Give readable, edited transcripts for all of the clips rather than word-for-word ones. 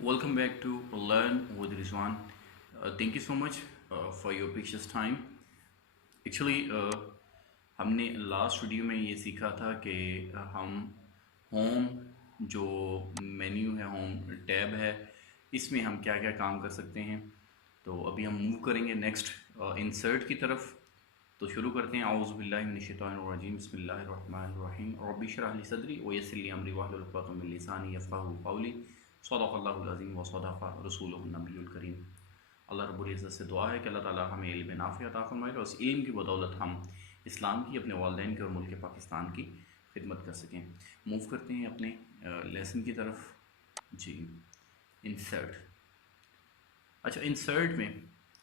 Welcome back to Learn with Rizwan. Thank you so much for your precious time. Actually हमने last video में ये सीखा था कि हम होम जो मेन्यू है, होम टैब है, इसमें हम क्या क्या काम कर सकते हैं। तो अभी हम मूव करेंगे नेक्स्ट इंसर्ट की तरफ। तो शुरू करते हैं। औज़ु बिल्लाहि मिनश शैतानिर रजीम, बिस्मिल्लाहिर रहमानिर रहीम, रब्बि इश्रह ली सदरी व यस्सिर ली अमरी वहलुल उक़दतम मिन लिसानी यफ़क़हू क़ौली। सदक़ल्लाहुल अज़ीम व सदक़ रसूलुहुन नबियुल करीम। अल्लाह रब्बुल इज़्ज़त से दुआ है कि अल्लाह ताला हमें इल्म नाफ़ि अता फ़रमाए और उस इल्म की बदौलत हम इस्लाम की, अपने वालिदैन की और मुल्क पाकिस्तान की खिदमत कर सकें। मूव करते हैं अपने लेसन की तरफ। जी, इंसर्ट। अच्छा, इंसर्ट में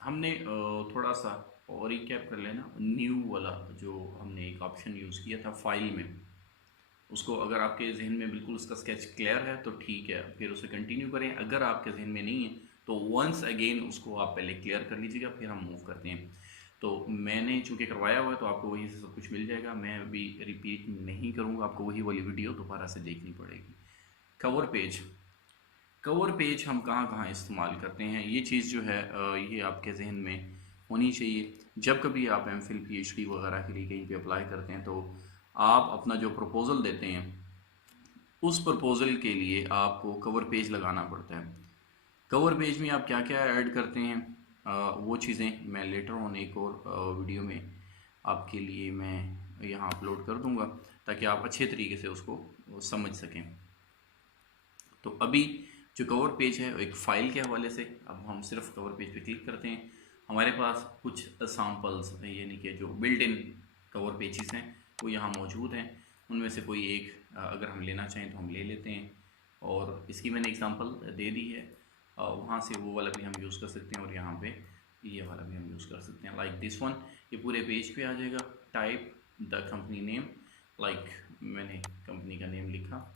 हमने थोड़ा सा और रिकैप कर लेना। न्यू वाला जो हमने एक ऑप्शन यूज़ किया था फाइल में, उसको अगर आपके जहन में बिल्कुल उसका स्केच क्लियर है तो ठीक है, फिर उसे कंटिन्यू करें। अगर आपके जहन में नहीं है तो वंस अगेन उसको आप पहले क्लियर कर लीजिएगा, फिर हम मूव करते हैं। तो मैंने चूँकि करवाया हुआ है तो आपको वहीं से सब कुछ मिल जाएगा। मैं अभी रिपीट नहीं करूँगा, आपको वही वाली वीडियो दोबारा से देखनी पड़ेगी। Cover page. कवर पेज हम कहाँ कहाँ इस्तेमाल करते हैं, ये चीज़ जो है ये आपके जहन में होनी चाहिए। जब कभी आप एमफिल पीएचडी वगैरह के लिए कहीं पे अप्लाई करते हैं तो आप अपना जो प्रपोज़ल देते हैं, उस प्रपोज़ल के लिए आपको कवर पेज लगाना पड़ता है। कवर पेज में आप क्या क्या ऐड करते हैं, वो चीज़ें मैं लेटर ऑन एक और वीडियो में आपके लिए मैं यहाँ अपलोड कर दूँगा, ताकि आप अच्छे तरीके से उसको समझ सकें। तो अभी जो कवर पेज है एक फ़ाइल के हवाले से, अब हम सिर्फ कवर पेज पे क्लिक करते हैं। हमारे पास कुछ सैम्पल्स यानी कि जो बिल्ट इन कवर पेजेस हैं वो यहाँ मौजूद हैं। उनमें से कोई एक अगर हम लेना चाहें तो हम ले लेते हैं, और इसकी मैंने एग्जांपल दे दी है। वहाँ से वो वाला भी हम यूज़ कर सकते हैं और यहाँ पे ये वाला भी हम यूज़ कर सकते हैं। लाइक दिस वन, ये पूरे पेज पे आ जाएगा। Type the company name, like मैंने कंपनी का नेम लिखा।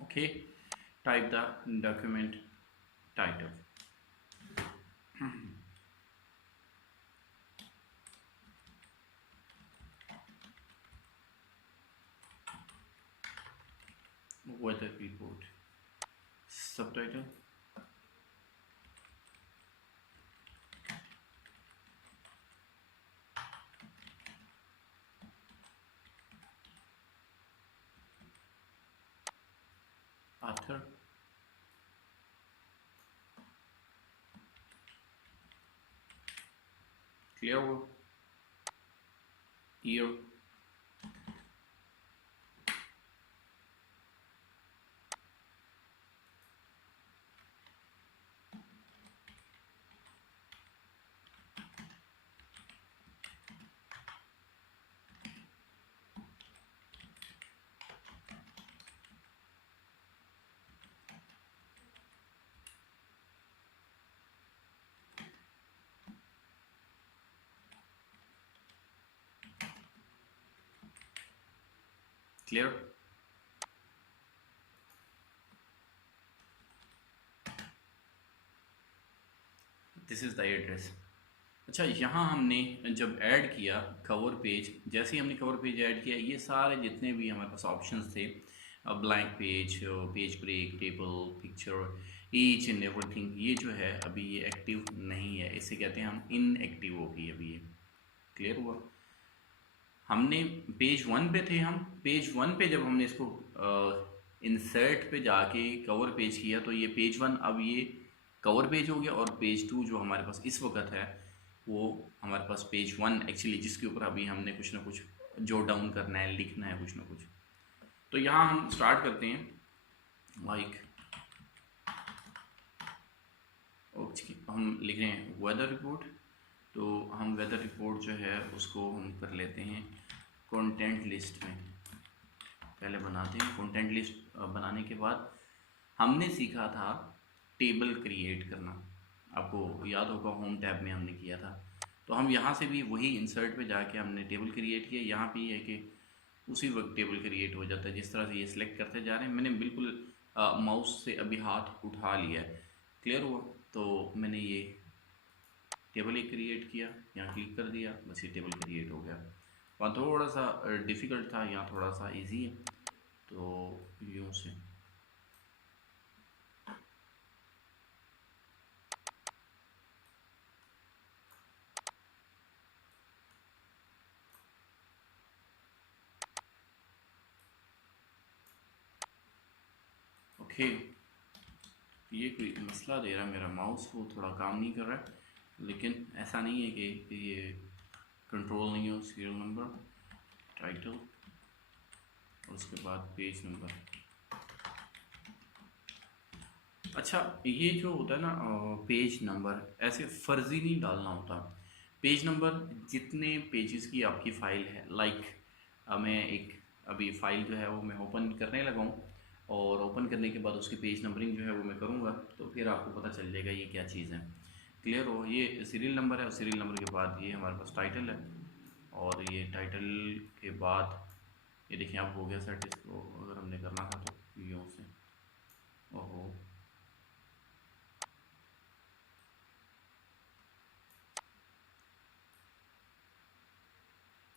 Okay, type the document title. Weather report. Subtitle. Author. Clear. Year. Clear. This is the address. अच्छा, यहाँ हमने जब ऐड किया कवर पेज, जैसे ही हमने कवर पेज ऐड किया, ये सारे जितने भी हमारे पास ऑप्शंस थे, blank page, page break, table, picture, each and everything, ये जो है अभी ये एक्टिव नहीं है। इसे कहते हैं हम इनएक्टिव हो गई अभी ये। क्लियर हुआ? हमने पेज वन पे थे, हम पेज वन पे जब हमने इसको इंसर्ट पे जाके कवर पेज किया तो ये पेज वन अब ये कवर पेज हो गया, और पेज टू जो हमारे पास इस वक्त है वो हमारे पास पेज वन एक्चुअली, जिसके ऊपर अभी हमने कुछ ना कुछ जो डाउन करना है, लिखना है कुछ ना कुछ। तो यहाँ हम स्टार्ट करते हैं। लाइक हम लिख रहे हैं वेदर रिपोर्ट, तो हम वेदर रिपोर्ट जो है उसको हम कर लेते हैं कंटेंट लिस्ट में। पहले बनाते हैं कंटेंट लिस्ट। बनाने के बाद हमने सीखा था टेबल क्रिएट करना, आपको याद होगा होम टैब में हमने किया था। तो हम यहाँ से भी वही इंसर्ट पे जाके हमने टेबल क्रिएट किया। यहाँ पे है कि उसी वक्त टेबल क्रिएट हो जाता है जिस तरह से ये सिलेक्ट करते जा रहे हैं। मैंने बिल्कुल माउस से अभी हाथ उठा लिया है। क्लियर हुआ? तो मैंने ये टेबल एक क्रिएट किया, यहाँ क्लिक कर दिया, बस ये टेबल क्रिएट हो गया। वहाँ थोड़ा सा डिफ़िकल्ट था, यहाँ थोड़ा सा इजी है। तो यूँ से ओके। ये कोई मसला दे रहा है, मेरा माउस वो थोड़ा काम नहीं कर रहा है, लेकिन ऐसा नहीं है कि ये कंट्रोल नहीं हो। सीरियल नंबर, टाइटल और उसके बाद पेज नंबर। अच्छा, ये जो होता है ना पेज नंबर, ऐसे फ़र्ज़ी नहीं डालना होता। पेज नंबर जितने पेजेस की आपकी फ़ाइल है, लाइक मैं एक अभी फ़ाइल जो है वो मैं ओपन करने लगा हूँ, और ओपन करने के बाद उसकी पेज नंबरिंग जो है वो मैं करूँगा, तो फिर आपको पता चल जाएगा ये क्या चीज़ है। क्लियर हो? ये सीरियल नंबर है, और सीरियल नंबर के बाद ये हमारे पास टाइटल है, और ये टाइटल के बाद ये देखिए आप हो गया सेट। इसको अगर हमने करना था तो यूँ से, ओहो,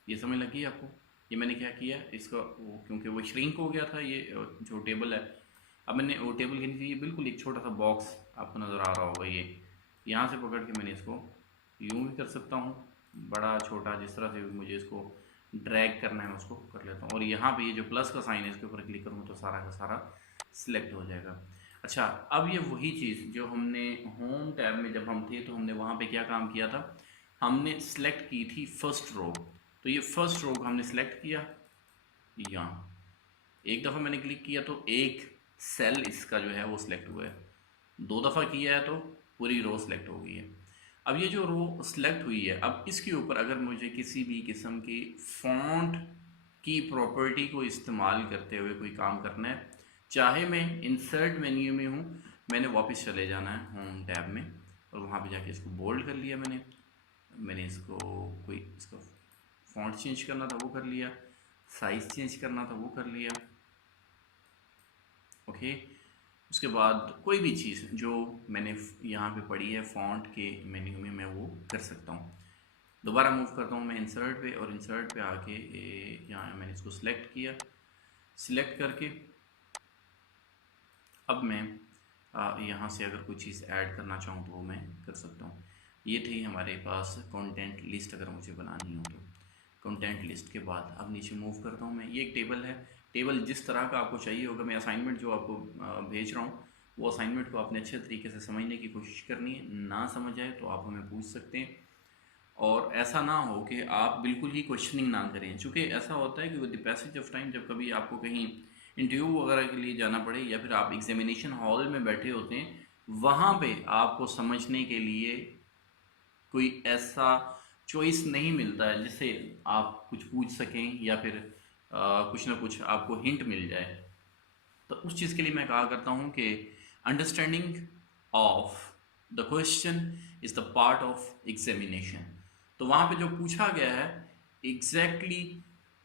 ये समझ लगी आपको? ये मैंने क्या किया इसका, वो क्योंकि वो श्रिंक हो गया था ये जो टेबल है। अब मैंने वो टेबल के नीचे ये बिल्कुल एक छोटा सा बॉक्स आपको नज़र आ रहा होगा, ये यहाँ से पकड़ के मैंने इसको यूँ भी कर सकता हूँ, बड़ा छोटा, जिस तरह से भी मुझे इसको ड्रैग करना है मैं उसको कर लेता हूँ। और यहाँ पे ये जो प्लस का साइन है इसके ऊपर क्लिक करूँ तो सारा का सारा सिलेक्ट हो जाएगा। अच्छा, अब ये वही चीज़ जो हमने होम टैब में जब हम थे तो हमने वहाँ पे क्या काम किया था, हमने सेलेक्ट की थी फर्स्ट रो। तो ये फर्स्ट रो को हमने सेलेक्ट किया, यहाँ एक दफ़ा मैंने क्लिक किया तो एक सेल इसका जो है वो सिलेक्ट हुआ है, दो दफ़ा किया है तो पूरी रो सिलेक्ट हो गई है। अब ये जो रो सिलेक्ट हुई है, अब इसके ऊपर अगर मुझे किसी भी किस्म की फ़ॉन्ट की प्रॉपर्टी को इस्तेमाल करते हुए कोई काम करना है, चाहे मैं इंसर्ट मेन्यू में हूँ, मैंने वापस चले जाना है होम टैब में, और वहाँ पे जाके इसको बोल्ड कर लिया मैंने। मैंने इसको कोई इसका फ़ॉन्ट चेंज करना था वो कर लिया, साइज़ चेंज करना था वो कर लिया, ओके। उसके बाद कोई भी चीज़ जो मैंने यहाँ पे पढ़ी है फ़ॉन्ट के मेन्यू में, मैं वो कर सकता हूँ। दोबारा मूव करता हूँ मैं इंसर्ट पे, और इंसर्ट पे आके यहाँ मैंने इसको सिलेक्ट किया। सिलेक्ट करके अब मैं यहाँ से अगर कोई चीज़ ऐड करना चाहूँ तो वो मैं कर सकता हूँ। ये थी हमारे पास कंटेंट लिस्ट, अगर मुझे बनानी हो तो। कंटेंट लिस्ट के बाद अब नीचे मूव करता हूँ मैं, ये एक टेबल है। टेबल जिस तरह का आपको चाहिए होगा, मैं असाइनमेंट जो आपको भेज रहा हूँ, वो असाइनमेंट को आपने अच्छे तरीके से समझने की कोशिश करनी है। ना समझ आए तो आप हमें पूछ सकते हैं, और ऐसा ना हो कि आप बिल्कुल ही क्वेश्चनिंग ना करें, चूँकि ऐसा होता है कि with the passage of time जब कभी आपको कहीं इंटरव्यू वगैरह के लिए जाना पड़े, या फिर आप एग्जामिनेशन हॉल में बैठे होते हैं, वहाँ पे आपको समझने के लिए कोई ऐसा चॉइस नहीं मिलता है जिससे आप कुछ पूछ सकें, या फिर कुछ ना कुछ आपको हिंट मिल जाए। तो उस चीज़ के लिए मैं कहा करता हूँ कि understanding of the question is the part of examination. तो वहाँ पे जो पूछा गया है एग्जैक्टली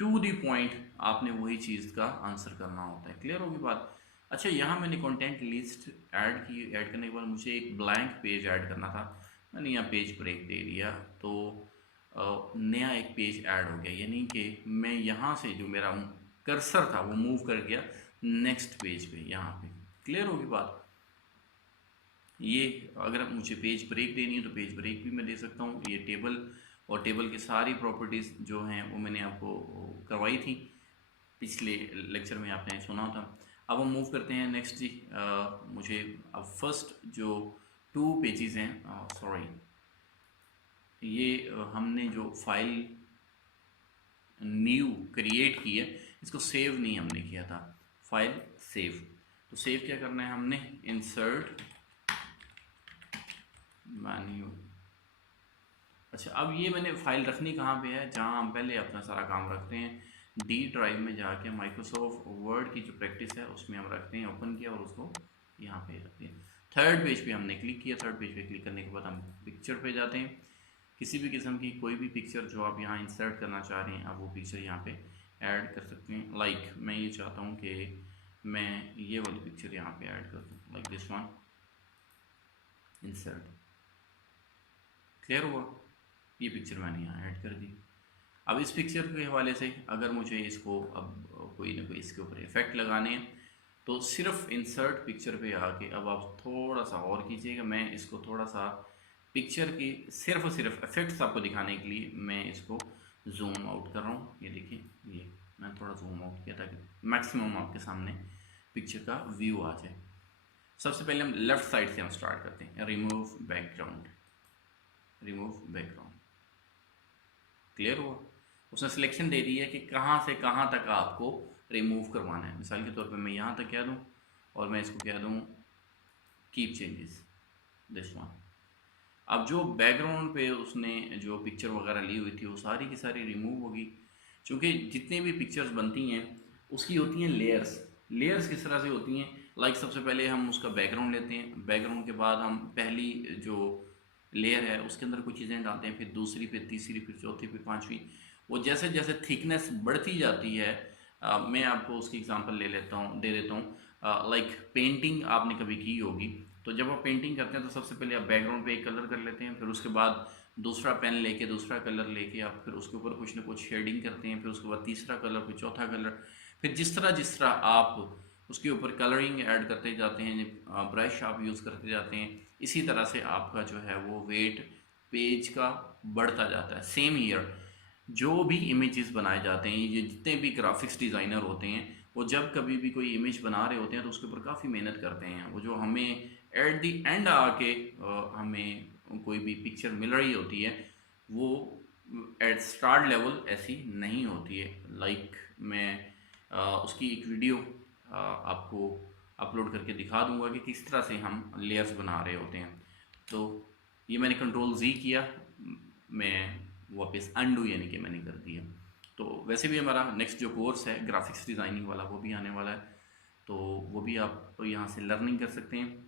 टू द पॉइंट आपने वही चीज़ का आंसर करना होता है। क्लियर होगी बात? अच्छा, यहाँ मैंने कंटेंट लिस्ट ऐड की, ऐड करने के बाद मुझे एक ब्लैंक पेज ऐड करना था, मैंने यहाँ पेज ब्रेक दे दिया, तो नया एक पेज ऐड हो गया, यानी कि मैं यहाँ से जो मेरा कर्सर था वो मूव कर गया नेक्स्ट पेज पे, यहाँ पे। क्लियर होगी बात? ये अगर मुझे पेज ब्रेक देनी है तो पेज ब्रेक भी मैं दे सकता हूँ। ये टेबल, और टेबल की सारी प्रॉपर्टीज़ जो हैं वो मैंने आपको करवाई थी पिछले लेक्चर में, आपने सुना था। अब हम मूव करते हैं नेक्स्ट जी। मुझे अब फर्स्ट जो टू पेजेस हैं, सॉरी, ये हमने जो फाइल न्यू क्रिएट की है, इसको सेव नहीं हमने किया था, फाइल सेव। तो सेव क्या करना है हमने, इंसर्ट मेन्यू। अच्छा, अब ये मैंने फाइल रखनी कहाँ पे है, जहाँ हम पहले अपना सारा काम रखते हैं, डी ड्राइव में जाके माइक्रोसॉफ्ट वर्ड की जो प्रैक्टिस है उसमें हम रखते हैं, ओपन किया और उसको यहाँ पे रखते हैं। थर्ड पेज पे हमने क्लिक किया, थर्ड पेज पे क्लिक करने के बाद हम पिक्चर पे जाते हैं। किसी भी किस्म की कोई भी पिक्चर जो आप यहाँ इंसर्ट करना चाह रहे हैं, आप वो पिक्चर यहाँ पे ऐड कर सकते हैं। लाइक मैं ये चाहता हूँ कि मैं ये वाली पिक्चर यहाँ पे ऐड कर दूँ, like this one, insert. Clear हुआ? ये पिक्चर मैंने यहाँ ऐड कर दी। अब इस पिक्चर के हवाले से अगर मुझे इसको अब कोई ना कोई इसके ऊपर इफ़ेक्ट लगाने हैं तो सिर्फ इंसर्ट पिक्चर पे आके अब आप थोड़ा सा और कीजिएगा। मैं इसको थोड़ा सा पिक्चर की सिर्फ और सिर्फ इफ़ेक्ट्स आपको दिखाने के लिए मैं इसको जूम आउट कर रहा हूँ। ये देखिए, ये मैं थोड़ा जूम आउट किया ताकि मैक्सिमम आपके सामने पिक्चर का व्यू आ जाए। सबसे पहले हम लेफ़्ट साइड से हम स्टार्ट करते हैं। Remove background, remove background, clear हुआ? उसने सिलेक्शन दे दी है कि कहाँ से कहाँ तक आपको रिमूव करवाना है। मिसाल के तौर पे मैं यहाँ तक कह दूँ और मैं इसको कह दूँ कीप चेंजेस दिस वन। अब जो बैकग्राउंड पे उसने जो पिक्चर वगैरह ली हुई थी वो सारी की सारी रिमूव होगी, क्योंकि जितनी भी पिक्चर्स बनती हैं उसकी होती हैं लेयर्स। लेयर्स किस तरह से होती हैं, लाइक सबसे पहले हम उसका बैकग्राउंड लेते हैं, बैकग्राउंड के बाद हम पहली जो लेयर है उसके अंदर कुछ चीज़ें डालते हैं, फिर दूसरी, फिर तीसरी, फिर चौथी, फिर पांचवी। वो जैसे जैसे थिकनेस बढ़ती जाती है, मैं आपको उसकी एग्जांपल दे देता हूँ। लाइक पेंटिंग आपने कभी की होगी, तो जब आप पेंटिंग करते हैं तो सबसे पहले आप बैकग्राउंड पे एक कलर कर लेते हैं, फिर उसके बाद दूसरा पेन लेके दूसरा कलर लेके आप फिर उसके ऊपर कुछ ना कुछ शेडिंग करते हैं, फिर उसके बाद तीसरा कलर, फिर चौथा कलर, फिर जिस तरह आप उसके ऊपर कलरिंग ऐड करते जाते हैं, ब्रश आप यूज़ करते जाते हैं, इसी तरह से आपका जो है वो वेट पेज का बढ़ता जाता है। सेम ईयर जो भी इमेजेस बनाए जाते हैं, ये जितने भी ग्राफिक्स डिज़ाइनर होते हैं वो जब कभी भी कोई इमेज बना रहे होते हैं तो उसके ऊपर काफ़ी मेहनत करते हैं। वो जो हमें एट दी एंड आके हमें कोई भी पिक्चर मिल रही होती है वो एट स्टार्ट लेवल ऐसी नहीं होती है। लाइक मैं उसकी एक वीडियो आपको अपलोड करके दिखा दूंगा कि किस तरह से हम लेयर्स बना रहे होते हैं। तो ये मैंने कंट्रोल Z किया, मैं वापस अनडू यानी कि मैंने कर दिया। तो वैसे भी हमारा नेक्स्ट जो कोर्स है ग्राफिक्स डिज़ाइनिंग वाला वो भी आने वाला है, तो वो भी आप यहाँ से लर्निंग कर सकते हैं।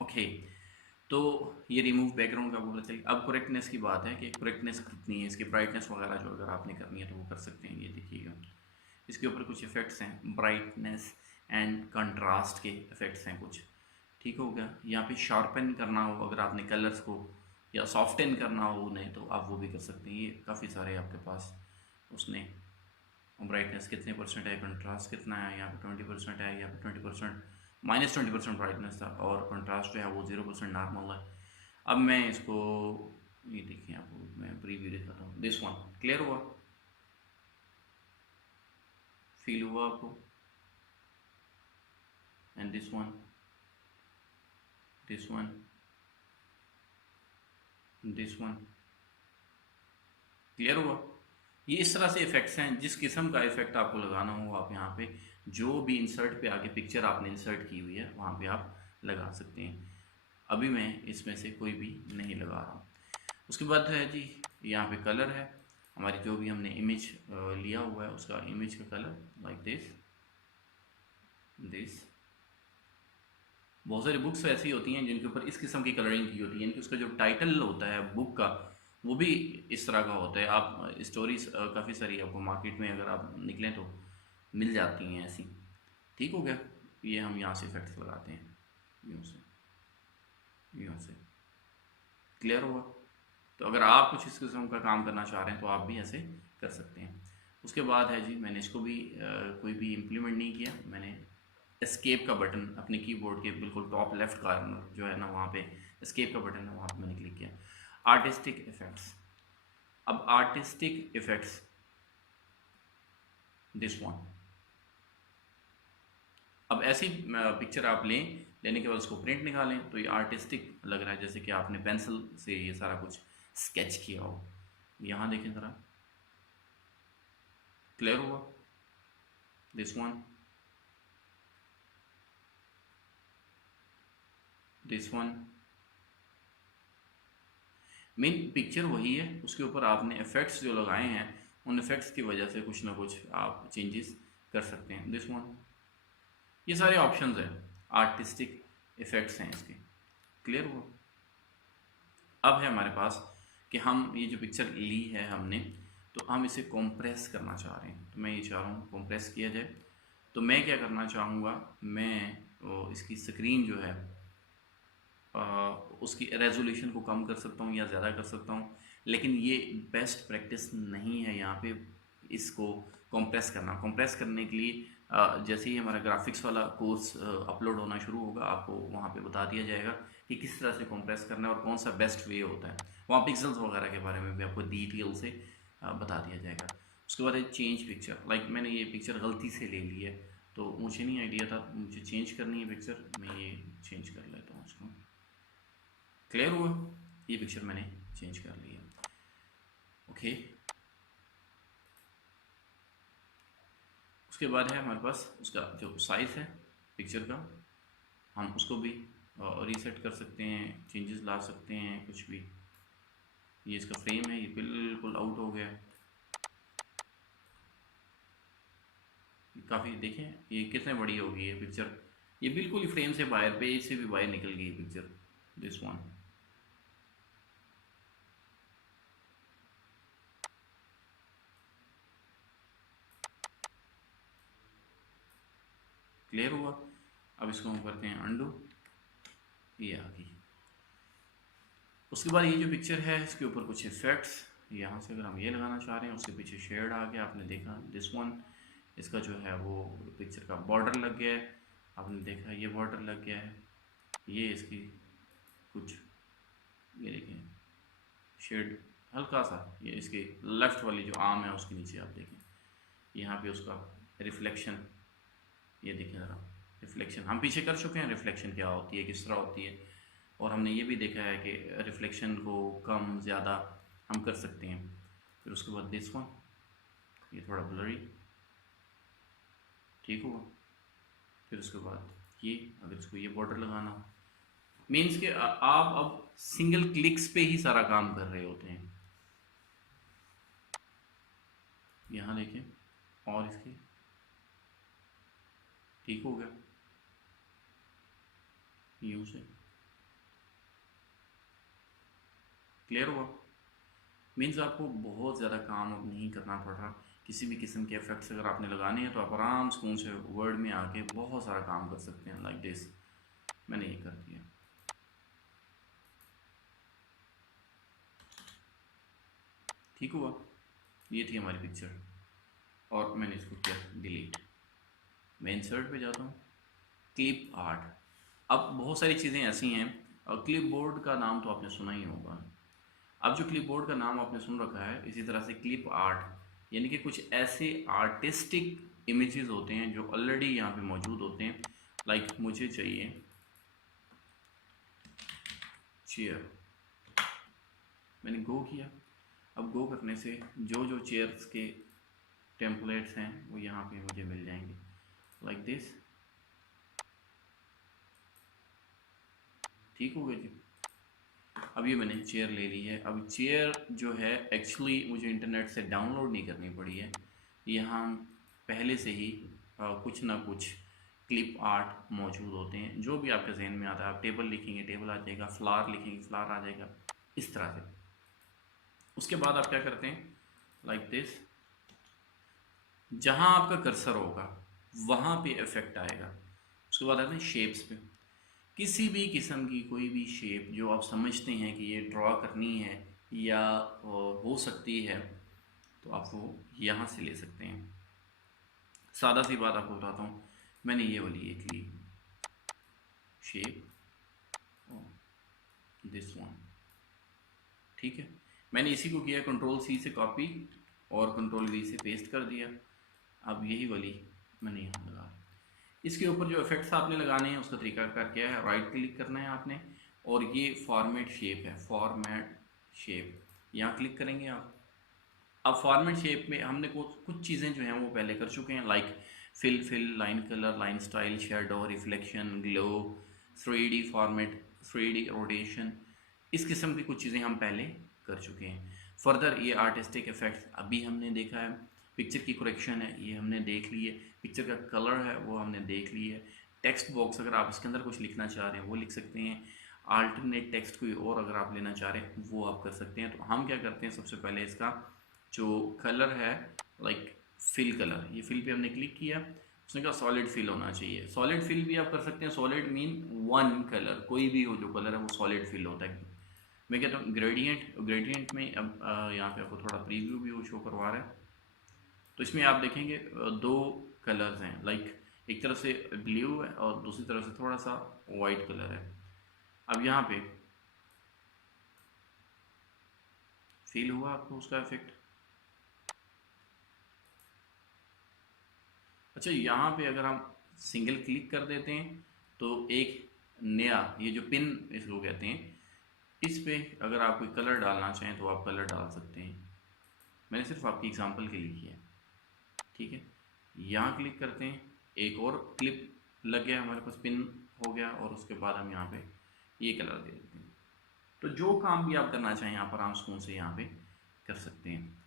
ओके, तो ये रिमूव बैकग्राउंड का आपको पता चलिए। अब करेक्टनेस की बात है कि करेक्टनेस कितनी है, इसकी ब्राइटनेस वगैरह जो अगर आपने करनी है तो वो कर सकते हैं। ये देखिएगा, इसके ऊपर कुछ इफ़ेक्ट्स हैं, ब्राइटनेस एंड कंट्रास्ट के इफ़ेक्ट्स हैं कुछ, ठीक हो गया। यहाँ पे शार्पन करना हो अगर आपने कलर्स को, या सॉफ्टन करना हो उन्हें, तो आप वो भी कर सकते हैं। ये काफ़ी सारे आपके पास उसने ब्राइटनेस कितने परसेंट है, कंट्रास्ट कितना है, यहाँ पे 20% है, यहाँ पे 20%, -20% ब्राइटनेस था, और कंट्रास्ट जो है वो 0% नॉर्मल है। अब मैं इसको, ये देखिए आपको मैं प्रीव्यू दिखाता हूँ। दिस वन क्लियर हुआ, फील हुआ आपको? And this one, this one, this one, clear हुआ? ये इस तरह से इफ़ेक्ट्स हैं, जिस किस्म का इफ़ेक्ट आपको लगाना हो आप यहाँ पे जो भी इंसर्ट पे आके पिक्चर आपने इंसर्ट की हुई है वहाँ पे आप लगा सकते हैं। अभी मैं इसमें से कोई भी नहीं लगा रहा हूँ। उसके बाद है जी, यहाँ पे कलर है हमारी, जो भी हमने इमेज लिया हुआ है उसका इमेज का कलर, लाइक दिस। बहुत सारी बुक्स ऐसी होती हैं जिनके ऊपर इस किस्म की कलरिंग की होती है, यानी कि उसका जो टाइटल होता है बुक का वो भी इस तरह का होता है। आप स्टोरीज काफ़ी सारी आपको मार्केट में अगर आप निकलें तो मिल जाती हैं ऐसी, ठीक हो गया। ये हम यहाँ से इफेक्ट्स लगाते हैं, यूँ से, यूँ से, क्लियर हुआ? तो अगर आप कुछ इस किस्म का काम करना चाह रहे हैं तो आप भी ऐसे कर सकते हैं। उसके बाद है जी, मैंने इसको भी कोई भी इम्प्लीमेंट नहीं किया, मैंने एस्केप का बटन अपने कीबोर्ड के बिल्कुल टॉप लेफ्ट कॉर्नर जो है ना वहाँ पे एस्केप का बटन है, वहाँ पे मैंने क्लिक किया। आर्टिस्टिक इफेक्ट्स, अब आर्टिस्टिक इफेक्ट्स दिस वन। अब ऐसी पिक्चर आप लेने के बाद उसको प्रिंट निकालें तो ये आर्टिस्टिक लग रहा है, जैसे कि आपने पेंसिल से ये सारा कुछ स्केच किया हो। यहाँ देखें ज़रा, क्लियर हुआ? This one, this one, main picture वही है, उसके ऊपर आपने इफ़ेक्ट्स जो लगाए हैं उन इफ़ेक्ट्स की वजह से कुछ ना कुछ आप चेंजेस कर सकते हैं। दिस वन, ये सारे ऑप्शंस हैं, आर्टिस्टिक इफ़ेक्ट्स हैं इसके, क्लियर हुआ? अब है हमारे पास कि हम ये जो पिक्चर ली है हमने, तो हम इसे कॉम्प्रेस करना चाह रहे हैं। तो मैं ये चाह रहा हूँ कॉम्प्रेस किया जाए। तो मैं क्या करना चाहूँगा, मैं इसकी स्क्रीन जो है उसकी रेजोल्यूशन को कम कर सकता हूँ या ज़्यादा कर सकता हूँ। लेकिन ये बेस्ट प्रैक्टिस नहीं है यहाँ पे इसको कंप्रेस करना। कंप्रेस करने के लिए जैसे ही हमारा ग्राफिक्स वाला कोर्स अपलोड होना शुरू होगा, आपको वहाँ पे बता दिया जाएगा कि किस तरह से कंप्रेस करना है और कौन सा बेस्ट वे होता है। वहाँ पिक्सल्स वगैरह के बारे में भी आपको डिटेल से बता दिया जाएगा। उसके बाद है चेंज पिक्चर। लाइक मैंने ये पिक्चर गलती से ले ली है, तो मुझे नहीं आइडिया था, मुझे चेंज करनी है पिक्चर। मैं ये चेंज कर लेता हूँ उसको। क्लियर हुआ? ये पिक्चर मैंने चेंज कर लिया। ओके, उसके बाद है हमारे पास उसका जो साइज़ है पिक्चर का, हम उसको भी रीसेट कर सकते हैं, चेंजेस ला सकते हैं, कुछ भी। ये इसका फ्रेम है, ये बिल्कुल आउट हो गया। काफ़ी देखें ये कितने बड़ी हो गई है पिक्चर, ये बिल्कुल ही फ्रेम से बाहर, पेज से भी बाहर निकल गई है पिक्चर। दिस वन क्लियर हुआ? अब इसको हम करते हैं अंडू, ये आ गई। उसके बाद ये जो पिक्चर है इसके ऊपर कुछ इफेक्ट्स, यहाँ से अगर हम ये लगाना चाह रहे हैं, उसके पीछे शेड आ गया, आपने देखा। दिस वन, इसका जो है वो पिक्चर का बॉर्डर लग गया है, आपने देखा ये बॉर्डर लग गया है। ये इसकी कुछ, ये देखें शेड हल्का सा, ये इसके लेफ़्ट वाली जो आर्म है उसके नीचे आप देखें, यहाँ पे उसका रिफ्लेक्शन, ये देखें ज़रा रिफ्लेक्शन। हम पीछे कर चुके हैं रिफ्लेक्शन क्या होती है, किस तरह होती है, और हमने ये भी देखा है कि रिफ्लेक्शन को कम ज़्यादा हम कर सकते हैं। फिर उसके बाद दिस वन, ये थोड़ा ब्लरी, ठीक हुआ। फिर उसके बाद ये, अगर इसको ये बॉर्डर लगाना हो, मीन्स कि आप अब सिंगल क्लिक्स पे ही सारा काम कर रहे होते हैं। यहाँ देखें, और इसके ठीक हो गया यू से। क्लियर हुआ? मीन्स आपको बहुत ज़्यादा काम अब नहीं करना पड़ रहा। किसी भी किस्म के इफेक्ट्स अगर आपने लगाने हैं तो आप आराम से वर्ड में आके बहुत सारा काम कर सकते हैं। लाइक दिस, मैंने ये कर दिया। ठीक हुआ? ये थी हमारी पिक्चर, और मैंने इसको किया डिलीट। मैं इंसर्ट पे जाता हूँ, क्लिप आर्ट। अब बहुत सारी चीज़ें ऐसी हैं, और क्लिप बोर्ड का नाम तो आपने सुना ही होगा। अब जो क्लिप बोर्ड का नाम आपने सुन रखा है, इसी तरह से क्लिप आर्ट, यानी कि कुछ ऐसे आर्टिस्टिक इमेजेस होते हैं जो ऑलरेडी यहाँ पे मौजूद होते हैं। लाइक मुझे चाहिए चेयर, मैंने गो किया। अब गो करने से जो जो चेयर्स के टेम्पलेट्स हैं वो यहाँ पे मुझे मिल जाएंगे, लाइक दिस। ठीक हो गया जी। अब ये मैंने चेयर ले ली है। अब चेयर जो है एक्चुअली मुझे इंटरनेट से डाउनलोड नहीं करनी पड़ी है, यहाँ पहले से ही कुछ ना कुछ क्लिप आर्ट मौजूद होते हैं। जो भी आपके जहन में आता है, आप टेबल लिखेंगे टेबल आ जाएगा, फ्लावर लिखेंगे फ्लावर आ जाएगा, इस तरह से। उसके बाद आप क्या करते हैं, लाइक दिस, जहाँ आपका कर्सर होगा वहाँ पे इफेक्ट आएगा। उसके बाद आते हैं शेप्स पे। किसी भी किस्म की कोई भी शेप जो आप समझते हैं कि ये ड्रॉ करनी है या हो सकती है, तो आप वो यहाँ से ले सकते हैं। सादा सी बात आपको बताता हूँ, मैंने ये वाली एक ली शेप, दिस वन, ठीक है। मैंने इसी को किया कंट्रोल सी से कॉपी और कंट्रोल वी से पेस्ट कर दिया। अब यही वाली मैंने यहाँ लगा। इसके ऊपर जो इफेक्ट्स आपने लगाने हैं उसका तरीकाकार क्या है, राइट क्लिक करना है आपने, और ये फॉर्मेट शेप है, फॉर्मेट शेप, यहाँ क्लिक करेंगे आप। अब फॉर्मेट शेप में हमने कुछ चीज़ें जो हैं वो पहले कर चुके हैं, like fill, line colour, line style, shadow, reflection, glow, 3D format, 3D rotation, इस किस्म की कुछ चीज़ें हम पहले कर चुके हैं। फर्दर ये आर्टिस्टिक इफेक्ट्स अभी हमने देखा है, पिक्चर की करेक्शन है ये हमने देख ली है, पिक्चर का कलर है वो हमने देख ली है। टेक्स्ट बॉक्स अगर आप इसके अंदर कुछ लिखना चाह रहे हैं वो लिख सकते हैं, अल्टरनेट टेक्स्ट कोई और अगर आप लेना चाह रहे हैं वो आप कर सकते हैं। तो हम क्या करते हैं, सबसे पहले इसका जो कलर है, लाइक फिल कलर, ये फिल पे हमने क्लिक किया, उसने कहा सॉलिड फिल होना चाहिए। सॉलिड फिल भी आप कर सकते हैं, सॉलिड मीन वन कलर, कोई भी हो जो कलर है वो सॉलिड फिल होता है। मैं कहता हूँ ग्रेडियंट में अब यहाँ पे आपको थोड़ा प्रीव्यू भी वो शो करवा रहा है। तो इसमें आप देखेंगे दो कलर्स हैं, लाइक एक तरफ से ब्लू है और दूसरी तरफ से थोड़ा सा वाइट कलर है। अब यहाँ पे फील हुआ आपको उसका इफेक्ट? अच्छा, यहाँ पे अगर हम सिंगल क्लिक कर देते हैं तो एक नया, ये जो पिन इसको कहते हैं, इस पे अगर आप कोई कलर डालना चाहें तो आप कलर डाल सकते हैं। मैंने सिर्फ आपकी एग्जांपल के लिए किया है, ठीक है। यहाँ क्लिक करते हैं, एक और क्लिप लग गया हमारे पास, पिन हो गया, और उसके बाद हम यहाँ पे ये कलर दे देते हैं। तो जो काम भी आप करना चाहें यहाँ पर आराम सुकून से यहाँ पे कर सकते हैं।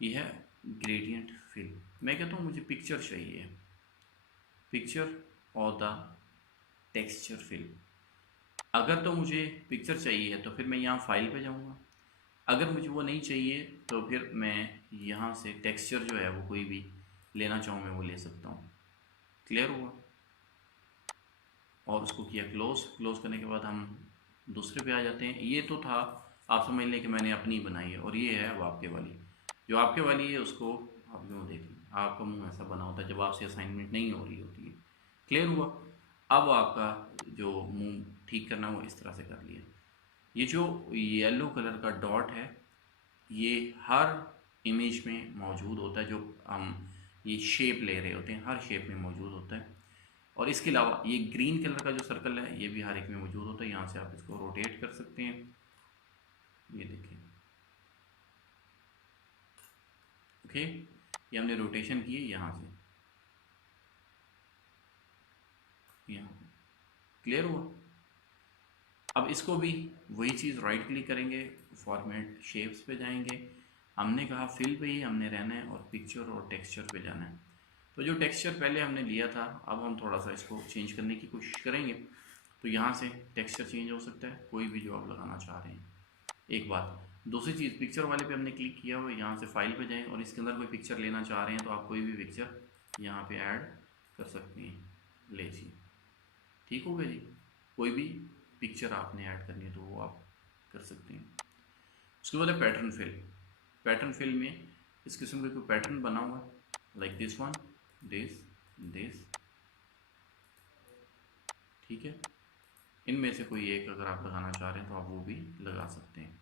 ये है ग्रेडियंट फिल। मैं कहता हूँ मुझे पिक्चर चाहिए, पिक्चर और द टेक्सचर फिल। अगर तो मुझे पिक्चर चाहिए तो फिर मैं यहाँ फाइल पे जाऊँगा, अगर मुझे वो नहीं चाहिए तो फिर मैं यहाँ से टेक्सचर जो है वो कोई भी लेना चाहूँ मैं वो ले सकता हूँ। क्लियर हुआ? और उसको किया क्लोज करने के बाद हम दूसरे पे आ जाते हैं। ये तो था, आप समझ लें कि मैंने अपनी बनाई है, और ये है अब आपके वाली। जो आपके वाली है उसको आप यूँ देख लें, आपका मुंह ऐसा बना होता है जब आपसे असाइनमेंट नहीं हो रही होती है। क्लियर हुआ? अब आपका जो मुंह ठीक करना वो इस तरह से कर लिया। ये जो येलो कलर का डॉट है ये हर इमेज में मौजूद होता है, जो हम ये शेप ले रहे होते हैं हर शेप में मौजूद होता है। और इसके अलावा ये ग्रीन कलर का जो सर्कल है ये भी हर एक में मौजूद होता है। यहाँ से आप इसको रोटेट कर सकते हैं, ये देखिए, ओके। ये हमने रोटेशन की है यहाँ से यहाँ। क्लियर हुआ? अब इसको भी वही चीज़, राइट क्लिक करेंगे, फॉर्मेट शेप्स पे जाएंगे, हमने कहा फिल पे ही हमने रहना है, और पिक्चर और टेक्सचर पे जाना है। तो जो टेक्सचर पहले हमने लिया था अब हम थोड़ा सा इसको चेंज करने की कोशिश करेंगे। तो यहाँ से टेक्सचर चेंज हो सकता है, कोई भी जो आप लगाना चाह रहे हैं। एक बात, दूसरी चीज़, पिक्चर वाले पे हमने क्लिक किया हुआ, यहाँ से फाइल पे जाएं और इसके अंदर कोई पिक्चर लेना चाह रहे हैं तो आप कोई भी पिक्चर यहाँ पे ऐड कर सकते हैं। ले जी, ठीक हो गया जी। कोई भी पिक्चर आपने ऐड करनी है तो वो आप कर सकते हैं। उसके बाद है पैटर्न फिल। पैटर्न फिल में इस किस्म का कोई पैटर्न बना हुआ है, लाइक दिस वन, दिस, ठीक है। इनमें से कोई एक अगर आप लगाना चाह रहे हैं तो आप वो भी लगा सकते हैं।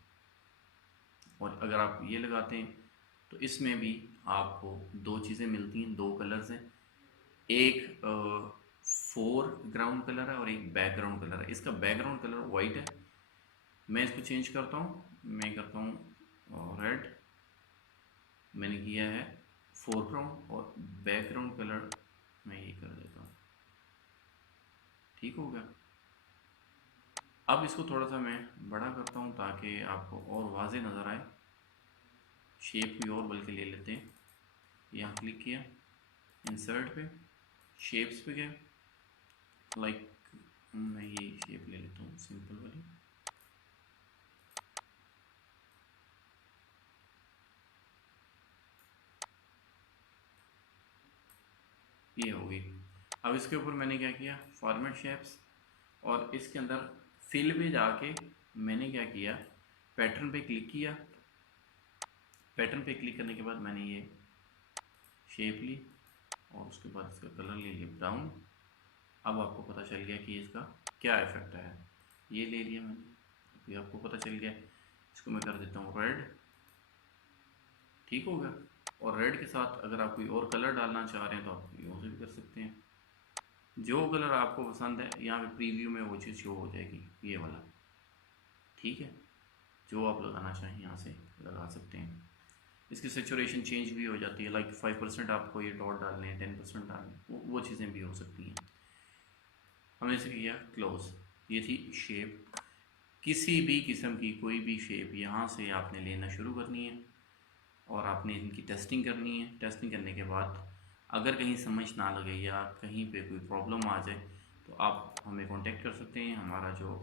और अगर आप ये लगाते हैं तो इसमें भी आपको दो चीज़ें मिलती हैं, दो कलर्स हैं, एक फोरग्राउंड कलर है और एक बैकग्राउंड कलर है। इसका बैकग्राउंड कलर वाइट है, मैं इसको चेंज करता हूँ, मैं करता हूँ रेड। मैंने किया है फोरग्राउंड, और बैकग्राउंड कलर मैं ये कर देता हूँ, ठीक हो गया। अब इसको थोड़ा सा मैं बड़ा करता हूँ ताकि आपको और वाज़े नज़र आए। शेप भी और बल्कि ले लेते हैं, यहाँ क्लिक किया, इंसर्ट पे, शेप्स पे गया, लाइक मैं ये शेप ले लेता हूँ सिंपल वाली, ये होगी। अब इसके ऊपर मैंने क्या किया, फॉर्मेट शेप्स, और इसके अंदर फिल पे जाके मैंने क्या किया, पैटर्न पे क्लिक किया। पैटर्न पे क्लिक करने के बाद मैंने ये शेप ली और उसके बाद इसका कलर ले लिया ब्राउन। अब आपको पता चल गया कि इसका क्या इफेक्ट है। ये ले लिया मैंने, अभी आपको पता चल गया। इसको मैं कर देता हूँ रेड, ठीक हो गया। और रेड के साथ अगर आप कोई और कलर डालना चाह रहे हैं तो आप यूँ से भी कर सकते हैं। जो कलर आपको पसंद है यहाँ पे प्रीव्यू में वो चीज़ शो हो जाएगी, ये वाला, ठीक है। जो आप लगाना चाहें यहाँ से लगा सकते हैं। इसकी सेचुरेशन चेंज भी हो जाती है, लाइक 5% आपको ये डॉट डालने हैं, 10% डालने, वो चीज़ें भी हो सकती हैं। हमने इसे किया क्लोज। ये थी शेप। किसी भी किस्म की कोई भी शेप यहाँ से आपने लेना शुरू करनी है और आपने इनकी टेस्टिंग करनी है। टेस्टिंग करने के बाद अगर कहीं समझ ना लगे या कहीं पे कोई प्रॉब्लम आ जाए तो आप हमें कांटेक्ट कर सकते हैं। हमारा जो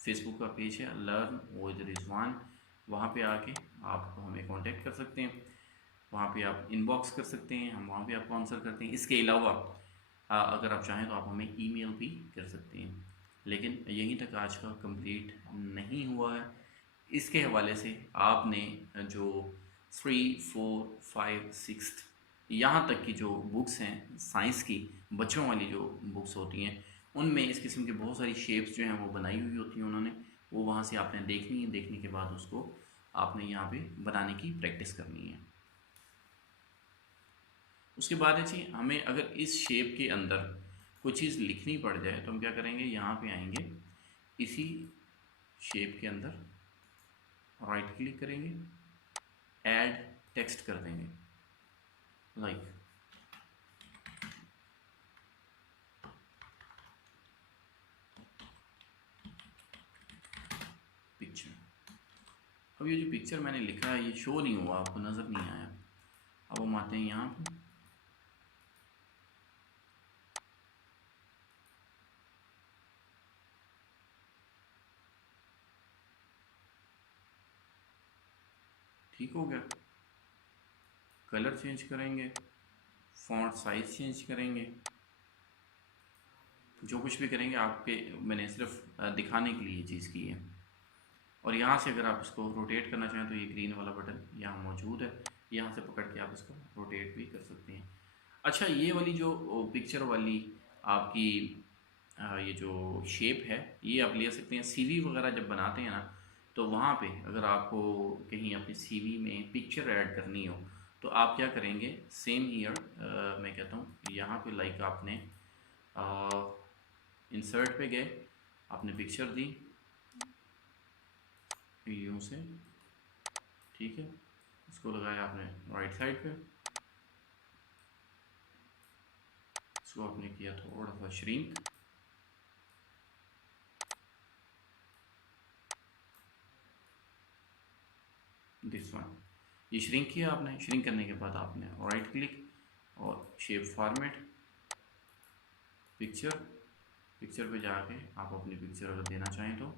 फेसबुक का पेज है लर्न विद रिजवान, वहाँ पे आके आप हमें कांटेक्ट कर सकते हैं। वहाँ पे आप इनबॉक्स कर सकते हैं, हम वहाँ पे आपको आंसर करते हैं। इसके अलावा अगर आप चाहें तो आप हमें ईमेल भी कर सकते हैं। लेकिन यहीं तक आज का कंप्लीट नहीं हुआ है। इसके हवाले से आपने जो 3, 4, 5, 6 यहाँ तक की जो बुक्स हैं साइंस की, बच्चों वाली जो बुक्स होती हैं, उनमें इस किस्म की बहुत सारी शेप्स जो हैं वो बनाई हुई होती हैं उन्होंने। वो वहाँ से आपने देखनी है, देखने के बाद उसको आपने यहाँ पे बनाने की प्रैक्टिस करनी है। उसके बाद है जी, हमें अगर इस शेप के अंदर कोई चीज़ लिखनी पड़ जाए तो हम क्या करेंगे, यहाँ पे आएंगे, इसी शेप के अंदर राइट क्लिक करेंगे, ऐड टेक्स्ट कर देंगे, लाइक पिक्चर। अब ये जो पिक्चर मैंने लिखा है ये शो नहीं हुआ, आपको नज़र नहीं आया। अब हम आते हैं यहाँ पे, ठीक हो गया। कलर चेंज करेंगे, फॉन्ट साइज चेंज करेंगे, जो कुछ भी करेंगे आपके, मैंने सिर्फ दिखाने के लिए ये चीज़ की है। और यहाँ से अगर आप इसको रोटेट करना चाहें तो ये ग्रीन वाला बटन यहाँ मौजूद है, यहाँ से पकड़ के आप इसको रोटेट भी कर सकते हैं। अच्छा, ये वाली जो पिक्चर वाली आपकी ये जो शेप है, ये आप ले सकते हैं सीवी वगैरह जब बनाते हैं ना, तो वहाँ पे अगर आपको कहीं अपनी सीवी में पिक्चर ऐड करनी हो तो आप क्या करेंगे, सेम हीयर मैं कहता हूँ यहाँ पे लाइक आपने इंसर्ट पे गए, आपने पिक्चर दी यूँ से, ठीक है, इसको लगाया आपने राइट साइड पे, इसको आपने किया थोड़ा सा श्रिंक, दिस वन, ये श्रिंक किया आपने। श्रिंक करने के बाद आपने राइट क्लिक और शेप फॉर्मेट, पिक्चर, पिक्चर पे जाके आप अपनी पिक्चर अगर देना चाहें तो,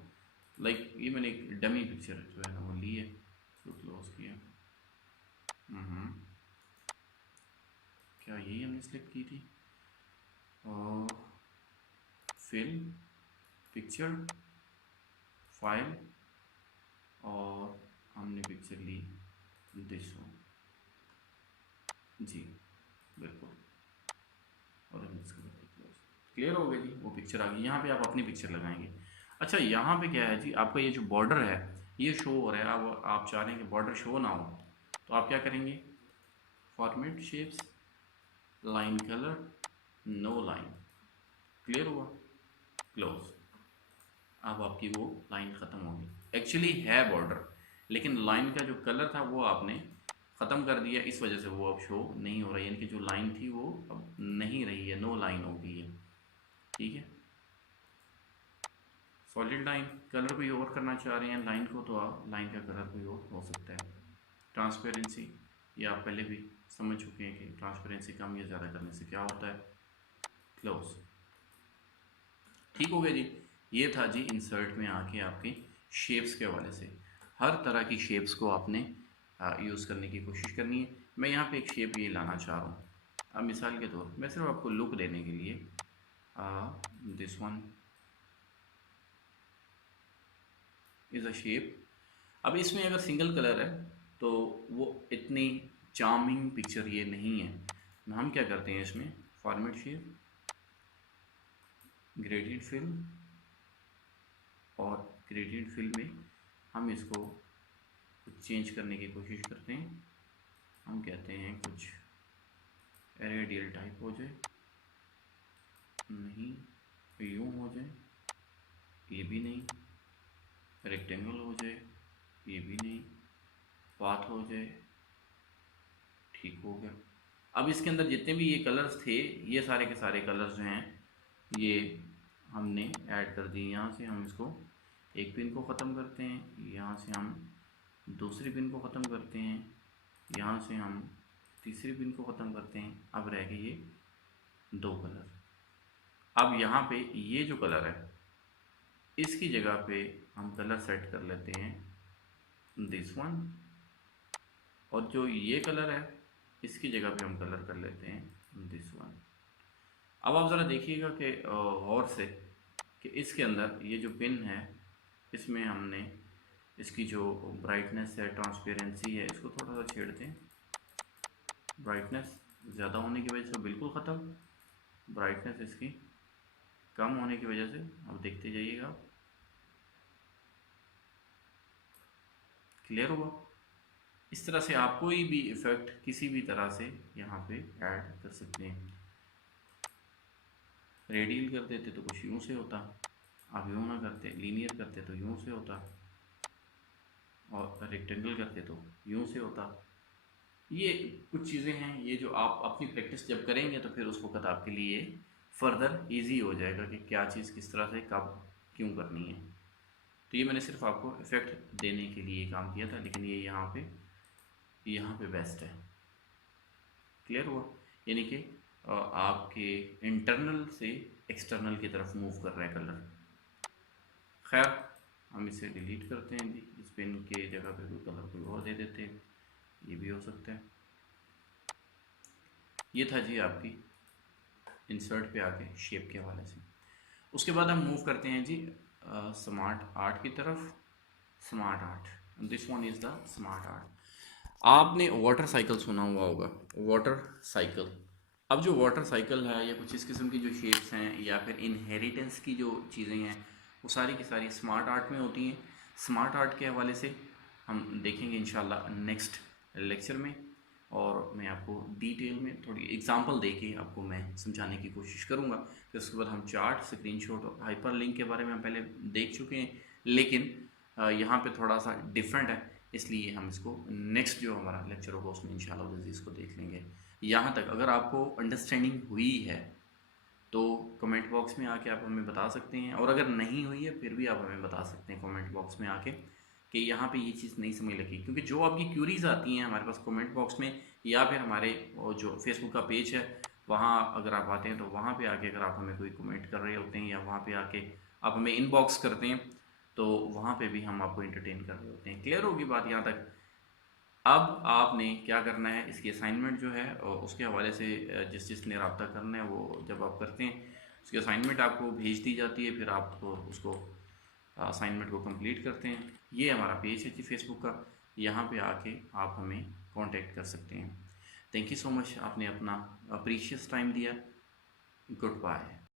लाइक ये मैंने एक डमी पिक्चर जो है ना वो ली है, इसको क्लोज किया। क्या यही हमने सिलेक्ट की थी, और फिल्म, पिक्चर, फाइल, और हमने पिक्चर ली दिस वन, जी बिल्कुल, और हम इसको क्लियर हो गया जी, वो पिक्चर आ गई। यहाँ पे आप अपनी पिक्चर लगाएंगे। अच्छा, यहाँ पे क्या है जी, आपका ये जो बॉर्डर है ये शो हो रहा है, अब आप चाह रहे हैं कि बॉर्डर शो ना हो, तो आप क्या करेंगे, format shapes, line colour, no line, clear हुआ, क्लोज। अब आपकी वो लाइन ख़त्म होगी। एक्चुअली है बॉर्डर, लेकिन लाइन का जो कलर था वो आपने ख़त्म कर दिया, इस वजह से वो अब शो नहीं हो रहा है, यानी कि जो लाइन थी वो अब नहीं रही है, नो लाइन हो गई है, ठीक है। सॉलिड लाइन, कलर कोई और करना चाह रहे हैं लाइन को तो आप लाइन का कलर कोई और हो सकता है। ट्रांसपेरेंसी, ये आप पहले भी समझ चुके हैं कि ट्रांसपेरेंसी कम या ज़्यादा करने से क्या होता है, क्लोज, ठीक हो गया जी। ये था जी इंसर्ट में आके आपके शेप्स के हवाले से। हर तरह की शेप्स को आपने यूज़ करने की कोशिश करनी है। मैं यहाँ पे एक शेप ये लाना चाह रहा हूँ, अब मिसाल के तौर मैं सिर्फ आपको लुक देने के लिए, this one is a shape. अब इसमें अगर सिंगल कलर है तो वो इतनी चार्मिंग पिक्चर ये नहीं है, हम क्या करते हैं इसमें, फॉर्मेट शेप, ग्रेडियंट फिल, और ग्रेडियंट फिल में हम इसको कुछ चेंज करने की कोशिश करते हैं। हम कहते हैं कुछ रेडियल टाइप हो जाए, नहीं यूँ हो जाए, ये भी नहीं, रेक्टेंगल हो जाए, ये भी नहीं, पाथ हो जाए, ठीक हो गया। अब इसके अंदर जितने भी ये कलर्स थे, ये सारे के सारे कलर्स जो हैं ये हमने ऐड कर दिए। यहाँ से हम इसको एक पिन को ख़त्म करते हैं, यहाँ से हम दूसरी पिन को ख़त्म करते हैं, यहाँ से हम तीसरी पिन को ख़त्म करते हैं। अब रह गए ये दो कलर। अब यहाँ पे ये जो कलर है इसकी जगह पे हम कलर सेट कर लेते हैं दिस वन, और जो ये कलर है इसकी जगह पे हम कलर कर लेते हैं दिस वन। अब आप ज़रा देखिएगा कि गौर से कि इसके अंदर ये जो पिन है इसमें हमने इसकी जो ब्राइटनेस है, ट्रांसपेरेंसी है, इसको थोड़ा सा छेड़ते हैं। ब्राइटनेस ज़्यादा होने की वजह से बिल्कुल ख़त्म, ब्राइटनेस इसकी कम होने की वजह से, अब देखते जाइएगा। क्लियर हुआ? इस तरह से आप कोई भी इफ़ेक्ट किसी भी तरह से यहाँ पे ऐड कर सकते हैं। रेडियल कर देते तो कुछ यूँ से होता, आप यूँ ना करते, लीनियर करते तो यूँ से होता, और रेक्टेंगल करते तो यूँ से होता। ये कुछ चीज़ें हैं, ये जो आप अपनी प्रैक्टिस जब करेंगे तो फिर उस वक्त आपके लिए फ़र्दर इजी हो जाएगा कि क्या चीज़ किस तरह से कब क्यों करनी है। तो ये मैंने सिर्फ आपको इफ़ेक्ट देने के लिए काम किया था, लेकिन ये यहाँ पे बेस्ट है। क्लियर हुआ? यानी कि आपके इंटरनल से एक्सटर्नल की तरफ मूव कर रहा है कलर। खैर, हम इसे डिलीट करते हैं जी, इस पेन के जगह पे कोई कलर कोई और दे देते हैं, ये भी हो सकता है। ये था जी आपकी इंसर्ट पे आके शेप के हवाले से। उसके बाद हम मूव करते हैं जी स्मार्ट आर्ट की तरफ। Smart art, this one is the smart art. आपने वाटर साइकिल सुना हुआ होगा, वाटर साइकिल। अब जो वाटर साइकिल है या कुछ इस किस्म की जो शेप्स हैं या फिर इनहेरिटेंस की जो चीज़ें हैं, वो सारी की सारी स्मार्ट आर्ट में होती हैं। स्मार्ट आर्ट के हवाले से हम देखेंगे इंशाल्लाह नेक्स्ट लेक्चर में, और मैं आपको डिटेल में थोड़ी एग्जांपल देके आपको मैं समझाने की कोशिश करूँगा। फिर उसके बाद हम चार्ट, स्क्रीनशॉट और हाइपर लिंक के बारे में हम पहले देख चुके हैं, लेकिन यहाँ पे थोड़ा सा डिफरेंट है, इसलिए हम इसको नेक्स्ट जो हमारा लेक्चर होगा उसमें इंशाल्लाह अज़ीज़ को देख लेंगे। यहाँ तक अगर आपको अंडरस्टैंडिंग हुई है तो कमेंट बॉक्स में आके आप हमें बता सकते हैं, और अगर नहीं हुई है फिर भी आप हमें बता सकते हैं कमेंट बॉक्स में आके कि यहाँ पे ये चीज़ नहीं समझ लगी। क्योंकि जो आपकी क्यूरीज आती हैं हमारे पास कमेंट बॉक्स में, या फिर हमारे जो फेसबुक का पेज है वहाँ अगर आप आते हैं तो वहाँ पे आके अगर आप हमें कोई कमेंट कर रहे होते हैं या वहाँ पे आके आप हमें इनबॉक्स करते हैं तो वहाँ पे भी हम आपको इंटरटेन कर रहे होते हैं। क्लियर होगी बात यहाँ तक? अब आपने क्या करना है, इसकी असाइनमेंट जो है और उसके हवाले से जिस जिसने रब्ता करना है वो जब आप करते हैं उसकी असाइनमेंट आपको भेज दी जाती है, फिर आप उसको असाइनमेंट को कंप्लीट करते हैं। ये हमारा पेज है जी फेसबुक का, यहाँ पे आके आप हमें कांटेक्ट कर सकते हैं। थैंक यू सो मच, आपने अपना प्रीशियस टाइम दिया। Good bye.